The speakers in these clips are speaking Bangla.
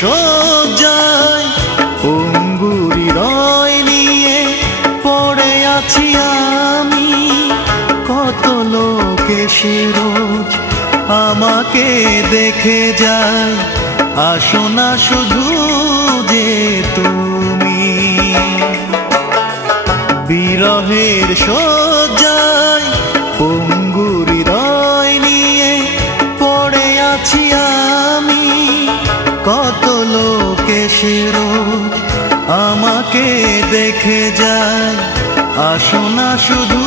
শয্যায় পঙ্গু হৃদয় নিয়ে পড়ে আছি আমি। কত লোক এসে রোজ আমাকে দেখে যায়, আসো না শুধু যে তুমি। বিরহের শয্যায় পঙ্গু হৃদয় নিয়ে পড়ে আছি আমি। কত লোক এসে রোজ আমাকে দেখে যায়, আসো না শুধু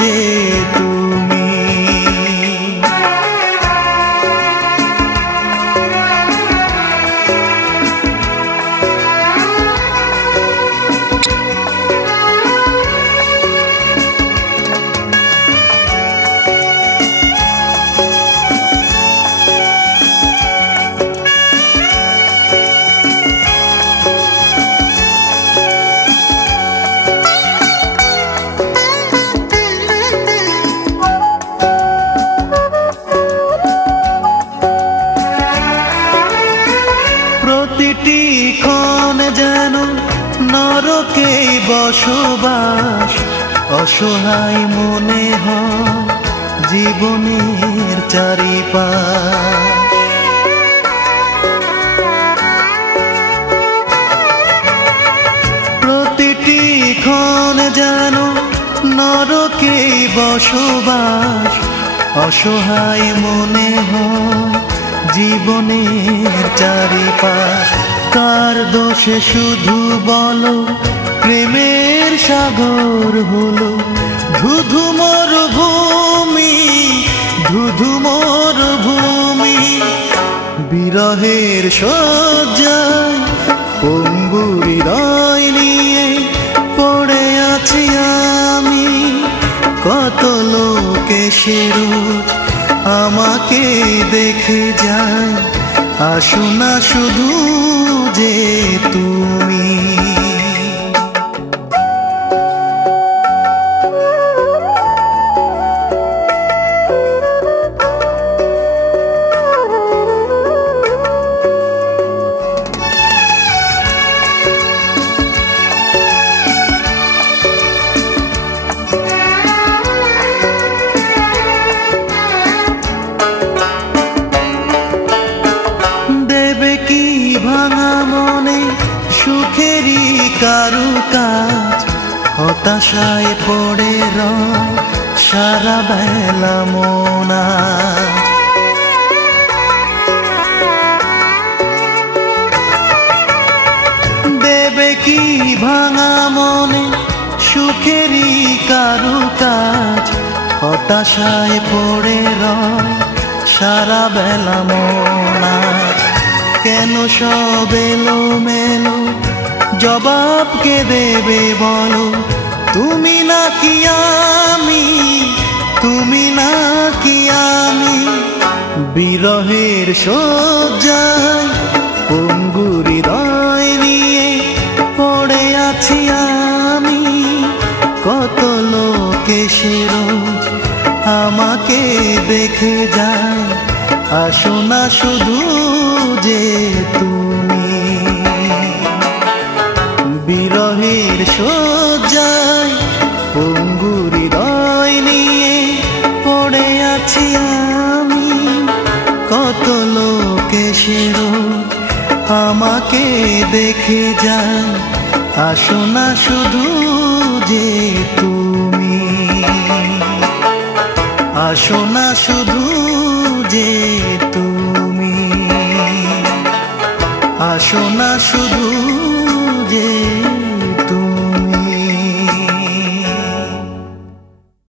যে তুমি। প্রতিটি ক্ষণ যেন নরকে বসবাস, অসহায় মনে হয় জীবনের চারিপাশ। প্রতিটি ক্ষণ যেন নরকে বসবাস, অসহায় মনে হয় জীবনের চারিপাশ। কার দোষে শুধু বলো প্রেমের সাগর হলো ধুধু মরুভূমি, ধুধু মরুভূমি। বিরহের শয্যায় পঙ্গু হৃদয় নিয়ে পড়ে আছি আমি। কত লোক এসে রোজ আমাকে দেখে যায়, আসো না শুধু যে তুমি। ভাঙা মনে সুখেরই কারুকাজ, হতাশায় পড়ে রয় সারা বেলা মন আজ। দেবে কি ভাঙা মনে সুখেরই কারুকাজ, হতাশায় পড়ে রয় সারা বেলা মন আজ। কেন সব এলোমেলো জবাব কে দেবে বলো, তুমি নাকি আমি, তুমি নাকি আমি। বিরহের শয্যায় পঙ্গু হৃদয় নিয়ে পড়ে আছি আমি। কত লোক এসে রোজ আমাকে দেখে যায়, আসো না শুধু যে তুমি। বিরহের শয্যায় পঙ্গু হৃদয় নিয়ে পড়ে আছি আমি। কত লোক এসে রোজ আমাকে দেখে যায়, আসো না শুধু যে তুমি। আসো না শুধু যে তুমি, আসো না শুধু যে